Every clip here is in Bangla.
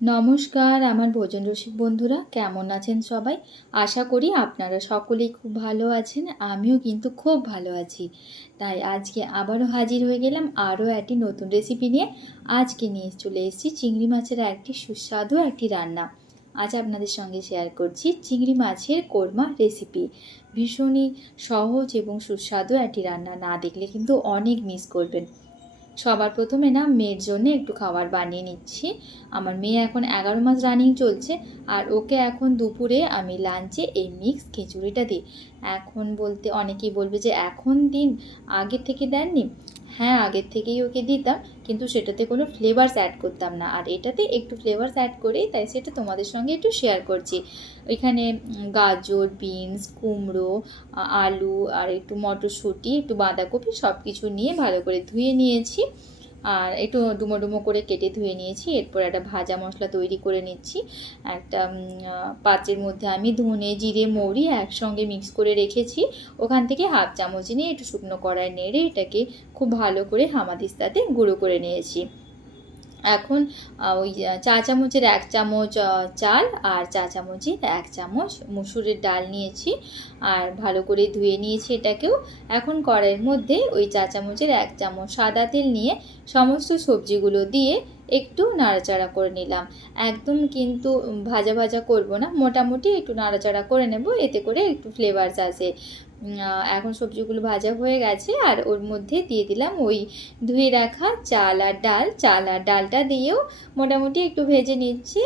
নমস্কার আমার ভোজন রসিক বন্ধুরা, কেমন আছেন সবাই? আশা করি আপনারা সকলেই খুব ভালো আছেন। আমিও কিন্তু খুব ভালো আছি। তাই আজকে আবারও হাজির হয়ে গেলাম আরও একটি নতুন রেসিপি নিয়ে। আজকে নিয়ে চলে এসেছি চিংড়ি মাছের একটি সুস্বাদু একটি রান্না। আজ আপনাদের সঙ্গে শেয়ার করছি চিংড়ি মাছের কোরমা রেসিপি। ভীষণই সহজ এবং সুস্বাদু একটি রান্না, না দেখলে কিন্তু অনেক মিস করবেন। সবার প্রথমে না মেয়ের জন্য একটু খাবার বানিয়ে নিচ্ছি। আমার মেয়ে এখন 11 মাস রানিং চলছে, আর ওকে এখন দুপুরে আমি লাঞ্চে এই মিক্স খিচুড়িটা দিই। এখন বলতে অনেকেই বলবে যে এখন দিন, আগে থেকে দেননি? হ্যাঁ, আগের থেকেই ওকে দিতাম, কিন্তু সেটাতে কোনো ফ্লেভারস অ্যাড করতাম না, আর এটাতে একটু ফ্লেভারস অ্যাড করি, তাই সেটা তোমাদের সঙ্গে একটু শেয়ার করছি। ওইখানে গাজর, বিনস, কুমড়ো, আলু আর একটু মটরশুঁটি, একটু বাঁধাকপি সব কিছু নিয়ে ভালো করে ধুয়ে নিয়েছি, আর একটু ডুমো ডুমো করে কেটে ধুয়ে নিয়েছি। এরপর একটা ভাজা মশলা তৈরি করে নিচ্ছি। একটা পাত্রের মধ্যে আমি ধনে, জিরে, মৌরি একসঙ্গে মিক্স করে রেখেছি। ওখান থেকে হাফ চামচ নিয়ে একটু শুকনো কড়াই নেড়ে এটাকে খুব ভালো করে হামাদিস্তাতে গুঁড়ো করে নিয়েছি। এখন ওই চা চামচের 1 চামচ চাল আর চা চামচের 1 চামচ মুসুরের ডাল নিয়েছি, আর ভালো করে ধুয়ে নিয়েছি এটাকেও। এখন কড়াইয়ের মধ্যে ওই চা চামচের 1 চামচ সাদা তেল নিয়ে সমস্ত সবজিগুলো দিয়ে একটু নাড়াচাড়া করে নিলাম। একদম কিন্তু ভাজা ভাজা করব না, মোটামুটি একটু নাড়াচাড়া করে নেব, এতে করে একটু ফ্লেভারস আসে। এখন সবজিগুলো ভাজা হয়ে গেছে, আর ওর মধ্যে দিয়ে দিলাম ওই ধুয়ে রাখা চাল আর ডালটা দিয়েও মোটামুটি একটু ভেজে নিচ্ছি।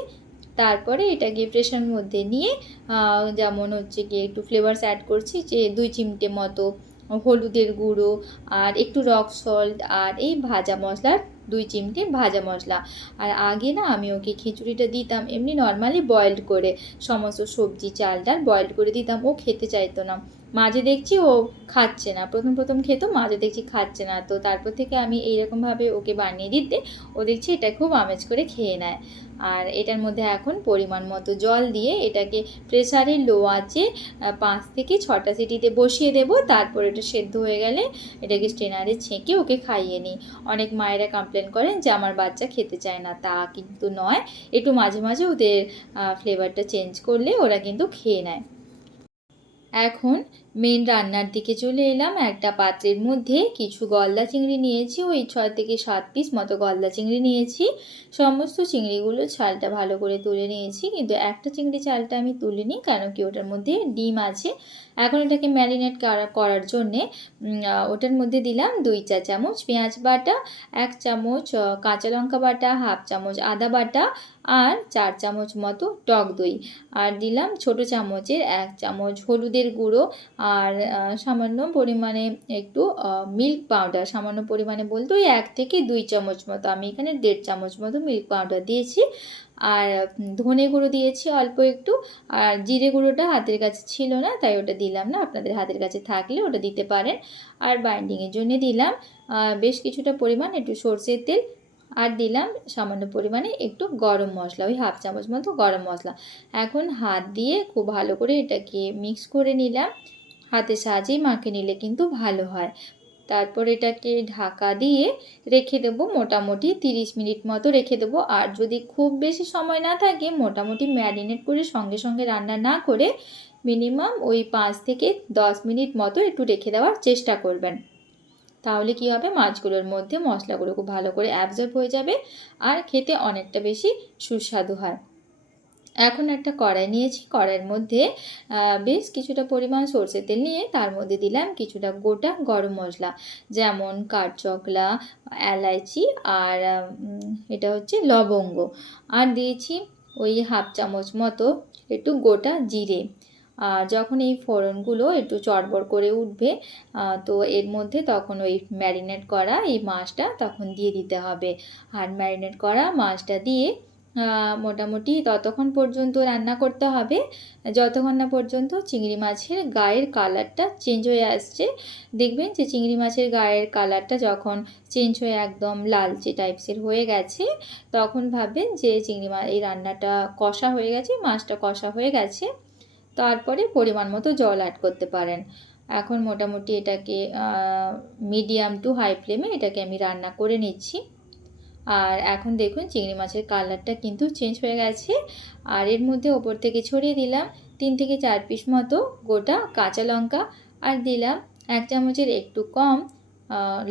তারপরে এটাকে প্রেশারের মধ্যে নিয়ে যেমন হচ্ছে গিয়ে একটু ফ্লেভারস অ্যাড করছি, যে 2 চিমটে মতো হলুদের গুঁড়ো, আর একটু রক সল্ট, আর এই ভাজা মশলার 2 চিমটে ভাজা মশলা। আর আগে না আমি ওকে খিচুড়িটা দিতাম এমনি নর্মালি বয়েলড করে, সমস্ত সবজি চাল ডাল বয়েলড করে দিতাম, ও খেতে চাইতো না। মাঝে দেখছি ও খাচ্ছে না, প্রথম খেতো, মাঝে দেখছি খাচ্ছে না, তো তারপর থেকে আমি এইরকমভাবে ওকে বানিয়ে দিতে ও দেখছি এটা খুব আমেজ করে খেয়ে নেয়। আর এটার মধ্যে এখন পরিমাণ মতো জল দিয়ে এটাকে প্রেসারে লো আঁচে 5 থেকে 6টা সিটিতে বসিয়ে দেবো। তারপর এটা সেদ্ধ হয়ে গেলে এটাকে স্ট্রেনারে ছেঁকে ওকে খাইয়ে নিই। অনেক মায়েরা কমপ্লেন করেন যে আমার বাচ্চা খেতে চায় না, তা কিন্তু নয়, একটু মাঝে মাঝে ওদের ফ্লেভারটা চেঞ্জ করলে ওরা কিন্তু খেয়ে নেয়। এখন মেন রান্নার দিকে চলে এলাম। একটা পাত্রের মধ্যে কিছু গলদা চিংড়ি নিয়েছি, ওই 6 থেকে 7 পিস মতো গলদা চিংড়ি নিয়েছি। সমস্ত চিংড়িগুলো ছালটা ভালো করে তুলে নিয়েছি, কিন্তু একটা চিংড়ি ছালটা আমি তুলিনি, কারণ কি ওটার মধ্যে ডিম আছে। এখন এটাকে ম্যারিনেট করার জন্যে ওটার মধ্যে দিলাম 2 চা চামচ পেঁয়াজ বাটা, 1 চামচ কাঁচা লঙ্কা বাটা, হাফ চামচ আদা বাটা, আর 4 চামচ মতো টক দই, আর দিলাম ছোটো চামচের 1 চামচ হলুদের গুঁড়ো, আর সামান্য পরিমাণে একটু মিল্ক পাউডার, সামান্য পরিমাণে বলতে ওই 1 থেকে 2 চামচ মতো, আমি এখানে 1.5 চামচ মতো মিল্ক পাউডার দিয়েছি। আর ধনে গুঁড়ো দিয়েছি অল্প একটু, আর জিরে গুঁড়োটা হাতের কাছে ছিল না তাই ওটা দিলাম না, আপনাদের হাতের কাছে থাকলে ওটা দিতে পারেন। আর বাইন্ডিংয়ের জন্য দিলাম বেশ কিছুটা পরিমাণ একটু সরষের তেল, আর দিলাম সামান্য পরিমাণে একটু গরম মশলা, ওই হাফ চামচ মতো গরম মশলা। এখন হাত দিয়ে খুব ভালো করে এটাকে মিক্স করে নিলাম। হাতের সাহায্যেই মাখে নিলে কিন্তু ভালো হয়। তারপর এটাকে ঢাকা দিয়ে রেখে দেবো, মোটামুটি 30 মিনিট মতো রেখে দেবো। আর যদি খুব বেশি সময় না থাকে, মোটামুটি ম্যারিনেট করে সঙ্গে সঙ্গে রান্না না করে মিনিমাম ওই 5 থেকে 10 মিনিট মতো একটু রেখে দেওয়ার চেষ্টা করবেন। তাহলে কি হবে, মাছগুলোর মধ্যে মশলাগুলো খুব ভালো করে অ্যাবজর্ব হয়ে যাবে, আর খেতে অনেকটা বেশি সুস্বাদু হয়। এখন একটা কড়াই নিয়েছি, কড়াইয়ের মধ্যে বেশ কিছুটা পরিমাণ সরষের তেল নিয়ে তার মধ্যে দিলাম কিছুটা গোটা গরম মশলা, যেমন কাঠচকলা, এলাইচি, আর এটা হচ্ছে লবঙ্গ, আর দিয়েছি ওই হাফ চামচ মতো একটু গোটা জিরে। যখন এই ফোড়নগুলো একটু চড়বড় করে উঠবে, তো এর মধ্যে তখন ওই ম্যারিনেট করা এই মাছটা তখন দিয়ে দিতে হবে। আর ম্যারিনেট করা মাছটা দিয়ে মোটামুটি ততক্ষণ পর্যন্ত রান্না করতে হবে যতক্ষণ না পর্যন্ত চিংড়ি মাছের গায়ের কালারটা চেঞ্জ হয়ে আসছে। দেখবেন যে চিংড়ি মাছের গায়ের কালারটা যখন চেঞ্জ হয়ে একদম লালচে টাইপসের হয়ে গেছে, তখন ভাববেন যে চিংড়ি মাছ এই রান্নাটা কষা হয়ে গেছে, মাছটা কষা হয়ে গেছে। তারপরে পরিমাণ মতো জল অ্যাড করতে পারেন। এখন মোটামুটি এটাকে মিডিয়াম টু হাই ফ্লেমে এটাকে আমি রান্না করে নিচ্ছি। আর এখন দেখুন চিংড়ি মাছের কালারটা কিন্তু চেঞ্জ হয়ে গেছে। আর এর মধ্যে ওপর থেকে ছড়িয়ে দিলাম 3 থেকে 4 পিস মতো গোটা কাঁচা লঙ্কা, আর দিলাম 1 চামচের একটু কম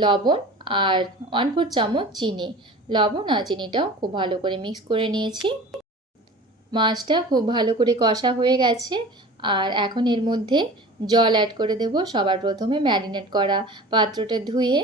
লবণ, আর 1/4 চামচ চিনি। লবণ আর চিনিটাও খুব ভালো করে মিক্স করে নিয়েছি। মাছটা খুব ভালো করে কষা হয়ে গেছে। আর এখন এর মধ্যে জল অ্যাড করে দেব। সবার প্রথমে ম্যারিনেট করা পাত্রটা ধুয়ে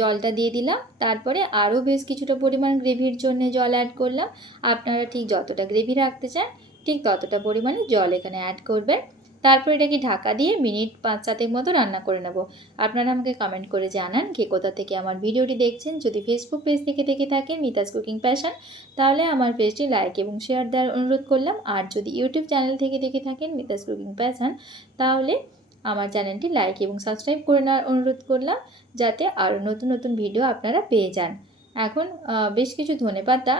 জলটা দিয়ে দিলাম। তারপরে আরও বেশ কিছুটা পরিমাণ গ্রেভির জন্য জল অ্যাড করলাম। আপনারা ঠিক যতটা গ্রেভি রাখতে চান ঠিক ততটা পরিমাণে জল এখানে অ্যাড করবেন। তারপর এটাকে ঢাকা দিয়ে মিনিট 5-7 মতো রান্না করে নেব। আপনারা আমাকে কমেন্ট করে জানান কে কোথা থেকে আমার ভিডিওটি দেখছেন। যদি ফেসবুক পেজ থেকে দেখে থাকেন মিতাস কুকিং প্যাশন, তাহলে আমার পেজটি লাইক এবং শেয়ার দেওয়ার অনুরোধ করলাম। আর যদি ইউটিউব চ্যানেল থেকে দেখে থাকেন মিতাস কুকিং প্যাশন, তাহলে আমার চ্যানেলটি লাইক এবং সাবস্ক্রাইব করে নেওয়ার অনুরোধ করলাম, যাতে আরও নতুন নতুন ভিডিও আপনারা পেয়ে যান। এখন বেশ কিছু ধনেপাতা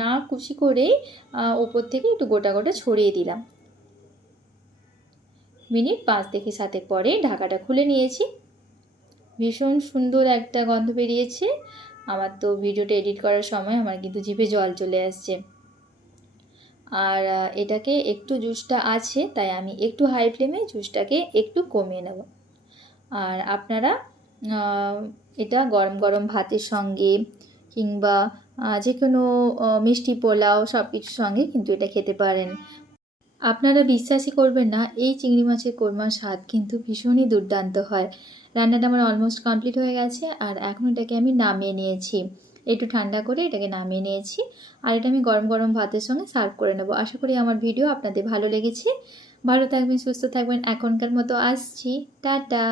না কুচি করেই ওপর থেকে একটু গোটা গোটা ছড়িয়ে দিলাম। মিনিট 5 থেকে 7 পরে ঢাকাটা খুলে নিয়েছি। ভীষণ সুন্দর একটা গন্ধ বেরিয়েছে। আমার তো ভিডিওটা এডিট করার সময় আমার কিন্তু জিভে জল চলে আসছে। আর এটাকে একটু জুসটা আছে, তাই আমি একটু হাই ফ্লেমে জুসটাকে একটু কমিয়ে নেব। আর আপনারা এটা গরম গরম ভাতের সঙ্গে কিংবা যে কোনো মিষ্টি পোলাও সব কিছুর সঙ্গে কিন্তু এটা খেতে পারেন। আপনারা বিশ্বাসই করবেন না, এই চিংড়ি মাছের কোরমার স্বাদ কিন্তু ভীষণই দুর্দান্ত হয়। রান্নাটা আমার অলমোস্ট কমপ্লিট হয়ে গেছে। আর এখন এটাকে আমি নামিয়ে নিয়েছি, একটু ঠান্ডা করে এটাকে নামিয়ে নিয়েছি। আর এটা আমি গরম গরম ভাতের সঙ্গে সার্ভ করে নেব। আশা করি আমার ভিডিও আপনাদের ভালো লেগেছে। ভালো থাকবেন, সুস্থ থাকবেন। এখনকার মতো আসছি, টাটা।